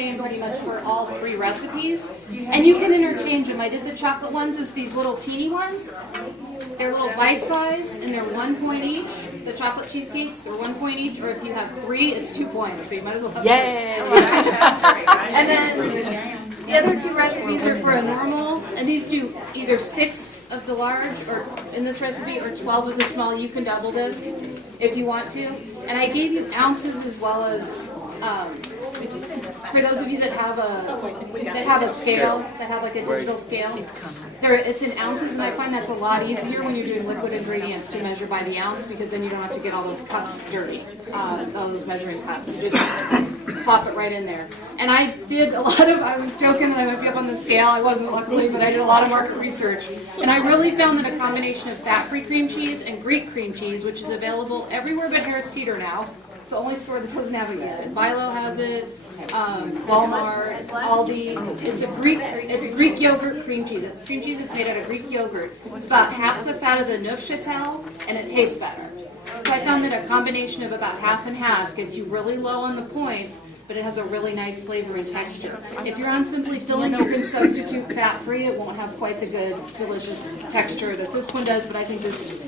same pretty much for all 3 recipes. And you can interchange them. I did the chocolate ones as these little teeny ones. They're little bite size and they're 1 point each. The chocolate cheesecakes are 1 point each, or if you have 3, it's 2 points. So you might as well have 3. And then the other 2 recipes are for a normal, and these do either 6 of the large, or in this recipe, or 12 of the small. You can double this if you want to. And I gave you ounces as well as, for those of you that have a scale, that have like a digital scale. It's in ounces, and I find that's a lot easier when you're doing liquid ingredients to measure by the ounce, because then you don't have to get all those cups dirty, all those measuring cups. You just pop it right in there. And I did a lot of, I was joking that I might be up on the scale. I wasn't, luckily, but I did a lot of market research. And I really found that a combination of fat-free cream cheese and Greek cream cheese, which is available everywhere but Harris Teeter now. It's the only store that doesn't have it yet. Bilo has it. Walmart, Aldi. It's Greek yogurt cream cheese. It's cream cheese that's made out of Greek yogurt. It's about half the fat of the Neufchâtel, and it tastes better. So I found that a combination of about half and half gets you really low on the points, but it has a really nice flavor and texture. If you're on Simply Filling, you can substitute fat-free. It won't have quite the good, delicious texture that this one does, but I think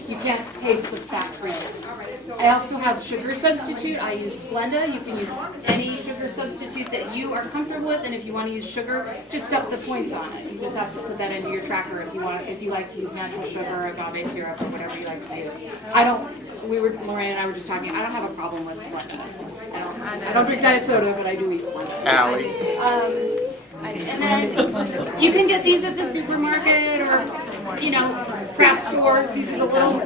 you can't taste the fat-freeness. I also have sugar substitute. I use Splenda. You can use any sugar substitute that you are comfortable with, and if you want to use sugar, just up the points on it. You just have to put that into your tracker if you like to use natural sugar, agave syrup, or whatever you like to use. Lorraine and I were just talking, I don't have a problem with Splenda. I don't drink diet soda, but I do eat Splenda. Allie. And then you can get these at the supermarket or, craft stores. These are the little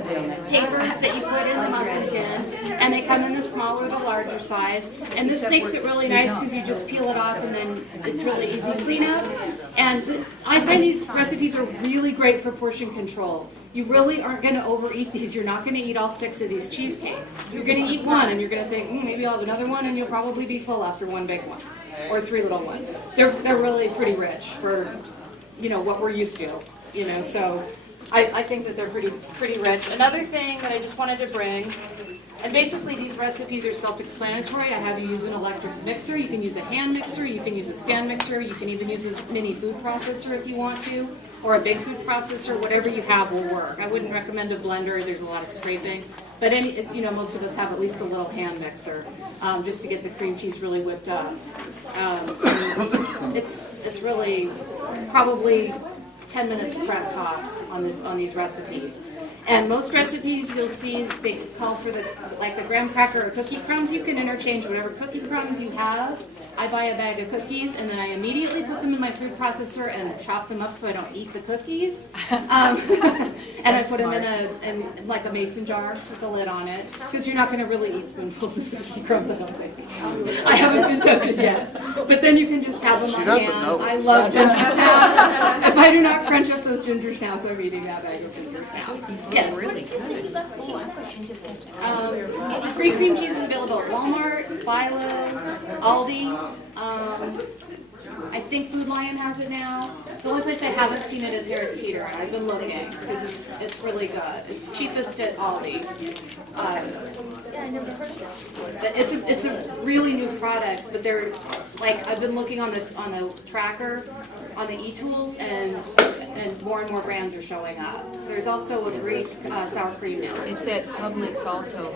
papers that you put in the muffin tin, and they come in the smaller or the larger size. And this makes it really nice because you just peel it off and then it's really easy cleanup. And I find these recipes are really great for portion control. You really aren't going to overeat these. You're not going to eat all 6 of these cheesecakes. You're going to eat one, and you're going to think, maybe I'll have another one, and you'll probably be full after one big one, or 3 little ones. They're really pretty rich for, what we're used to, So I think that they're pretty rich. Another thing that I just wanted to bring, and basically these recipes are self-explanatory. I have you use an electric mixer. You can use a hand mixer. You can use a stand mixer. You can even use a mini food processor if you want to, or a big food processor. Whatever you have will work. I wouldn't recommend a blender. There's a lot of scraping. But most of us have at least a little hand mixer, just to get the cream cheese really whipped up. It's really probably 10 minutes prep tops on these recipes. And most recipes you'll see they call for the graham cracker or cookie crumbs. You can interchange whatever cookie crumbs you have. I buy a bag of cookies and then I immediately put them in my food processor and chop them up so I don't eat the cookies. And I put them in a mason jar with a lid on it, because you're not going to really eat spoonfuls of cookie crumbs, I don't think. I haven't been tempted yet. But then you can just have them on hand. I love ginger snaps. If I do not crunch up those ginger snaps, I'm eating that bag of ginger snaps. Yes. Really good. Greek cream cheese is available at Walmart, Bilo, Aldi. I think Food Lion has it now. The only place I haven't seen it is Harris Teeter, and I've been looking because it's really good. It's cheapest at Aldi. But it's a really new product. But they're I've been looking on the tracker on the e-tools, and more brands are showing up. There's also a Greek sour cream now. It's at Publix also.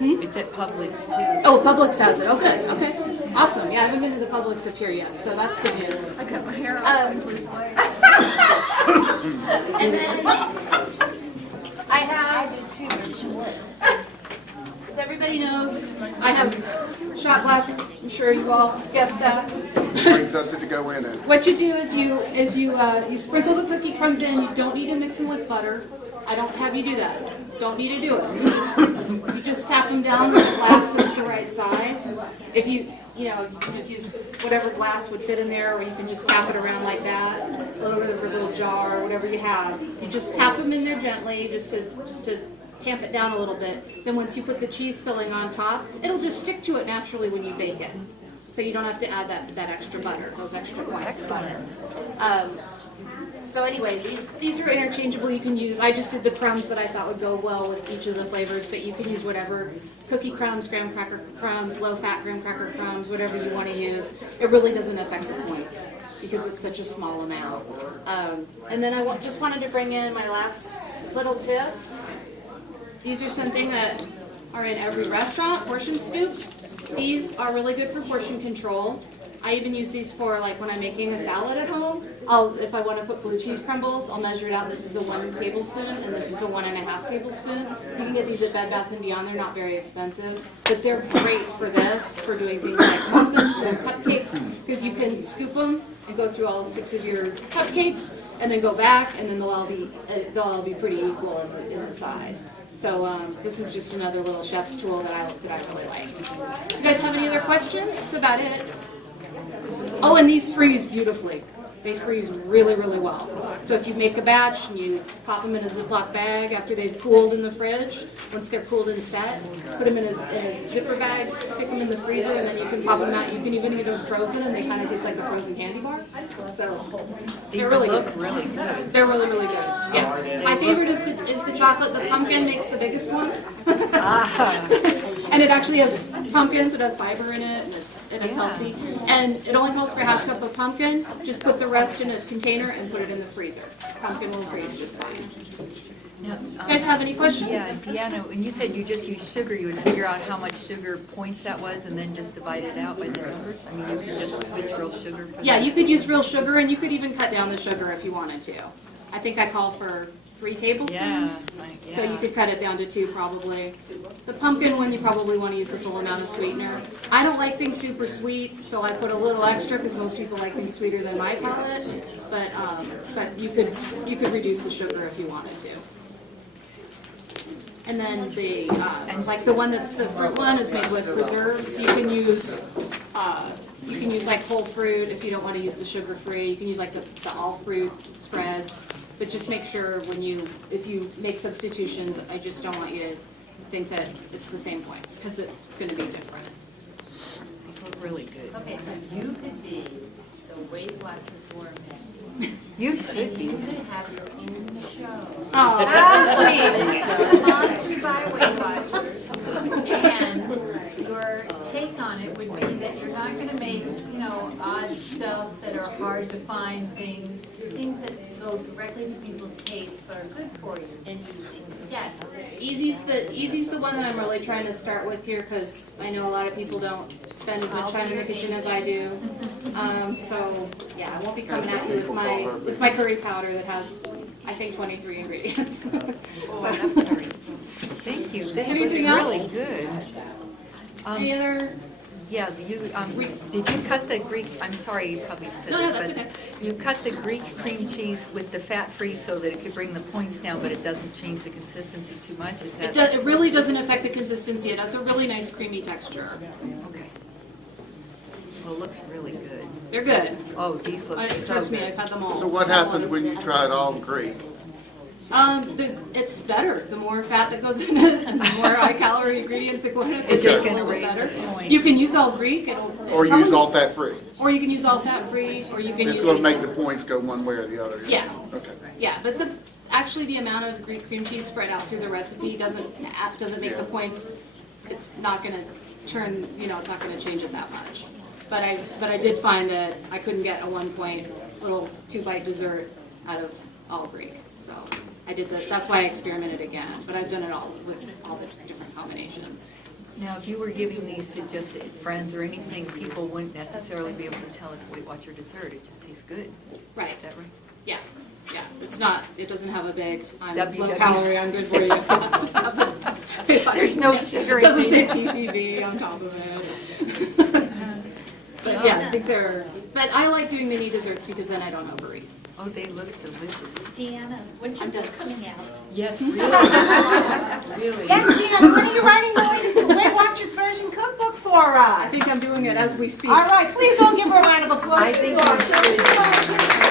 It's at Publix too. Oh, Publix has it. Oh, good. Okay. Awesome. Yeah, I haven't been to the Publix up here yet, so that's good news. I got my hair on. And then I have, as everybody knows, I have shot glasses. I'm sure you all guessed that. Bring something to go in it. What you do is you sprinkle the cookie crumbs in. You don't need to mix them with butter. I don't have you do that. Don't need to do it. You just tap them down with a glass that's the right size. If you can just use whatever glass would fit in there, or you can just tap it around like that, a little jar or whatever you have. You just tap them in there gently, just to tamp it down a little bit. Then once you put the cheese filling on top, it'll just stick to it naturally when you bake it. So you don't have to add that extra butter, those extra points of butter. So anyway, these are interchangeable. You can use, I just did the crumbs that I thought would go well with each of the flavors, but you can use whatever, cookie crumbs, graham cracker crumbs, low-fat graham cracker crumbs, whatever you want to use. It really doesn't affect the points because it's such a small amount. And then I just wanted to bring in my last little tip. These are something that are in every restaurant, portion scoops. These are really good for portion control. I even use these for like when I'm making a salad at home. If I want to put blue cheese crumbles, I'll measure it out. This is a 1 tablespoon and this is a 1.5 tablespoon. You can get these at Bed Bath & Beyond. They're not very expensive, but they're great for this, for doing things like muffins and cupcakes, because you can scoop them and go through all 6 of your cupcakes and then go back, and then they'll all be pretty equal in the size. So this is just another little chef's tool that I really like. You guys have any other questions? That's about it. Oh, and these freeze beautifully. They freeze really, really well. So if you make a batch and you pop them in a Ziploc bag after they've cooled in the fridge, once they're cooled and set, put them in a zipper bag, stick them in the freezer, and then you can pop them out. You can even eat them frozen, and they kind of taste like a frozen candy bar. So they're really good. Really good. They're really, really good. Yeah. My favorite is the chocolate. The pumpkin makes the biggest one. And it actually has pumpkin, so it has fiber in it, and it's healthy. And it only calls for a half cup of pumpkin. Just put the rest in a container and put it in the freezer. Pumpkin will freeze just fine. Now, You guys have any questions? Yeah, Deanna, when you said you just use sugar, you would figure out how much sugar points that was and then just divide it out by the numbers? I mean, you could just switch real sugar for Yeah, that? you could use real sugar, and you could even cut down the sugar if you wanted to. I think I call for 3 tablespoons. Yeah, So you could cut it down to 2 probably. The pumpkin one, you probably want to use the full amount of sweetener. I don't like things super sweet, so I put a little extra because most people like things sweeter than my palate. But you could reduce the sugar if you wanted to. And then the like the one that's the fruit one is made with preserves. You can use like whole fruit if you don't want to use the sugar free. You can use like the all fruit spreads. But just make sure if you make substitutions, I just don't want you to think that it's the same points, because it's going to be different. They look really good. Okay, so you could be the Weight Watchers Gourmet. You should be. You could have your own show. Oh, that's so sweet. Sponsored by Weight Watchers. And your take on it would be that you're not going to make, odd stuff that are hard to find things that go directly to people's taste but are good for you and using. Yes. Easy's the one that I'm really trying to start with here, because I know a lot of people don't spend as much time in the kitchen as I do. So yeah, I won't be coming at you with my curry powder that has, I think, 23 ingredients. Thank you. This Anything looks else? really good. Any other? Yeah, did you cut the Greek, I'm sorry, you probably said No, this, that's but okay. you cut the Greek cream cheese with the fat-free so that it could bring the points down, but it doesn't change the consistency too much? Is that? It really doesn't affect the consistency. It has a really nice creamy texture. Okay. Well, it looks really good. They're good. Oh, these look so Trust me, good. I've had them all. So what happens when you try it all Greek? It's better. The more fat that goes in it, and the more high-calorie ingredients that go in it, It's the just taste a gonna little bit raise better. the points. You can use all Greek, Or use all fat-free? or you can use all fat-free, or you can It's use. going to make the points go one way or the other. Yeah. Okay. Yeah, but actually the amount of Greek cream cheese spread out through the recipe doesn't make the points. It's not going to turn. It's not going to change it that much. But I did find that I couldn't get a 1 point little 2-bite dessert out of all Greek. So I did that's why I experimented again. But I've done it all with all the different combinations. Now, if you were giving these to just friends or anything, people wouldn't necessarily be able to tell it's Weight Watcher dessert. It just tastes good. Right. Is that right? Yeah. Yeah. It's not. It doesn't have a big I'm WW. low calorie. I'm good for you. There's no sugar It doesn't in say it. PPV on top of it. But yeah, I think they're. But I like doing mini desserts because then I don't overeat. Oh, they look delicious. Deanna, when's your book coming out? Yes, really. Really. Yes, Deanna, when are you writing the latest Weight Watchers version cookbook for I us? think I'm doing it as we speak. All right, please all give her a round of applause. I think you should.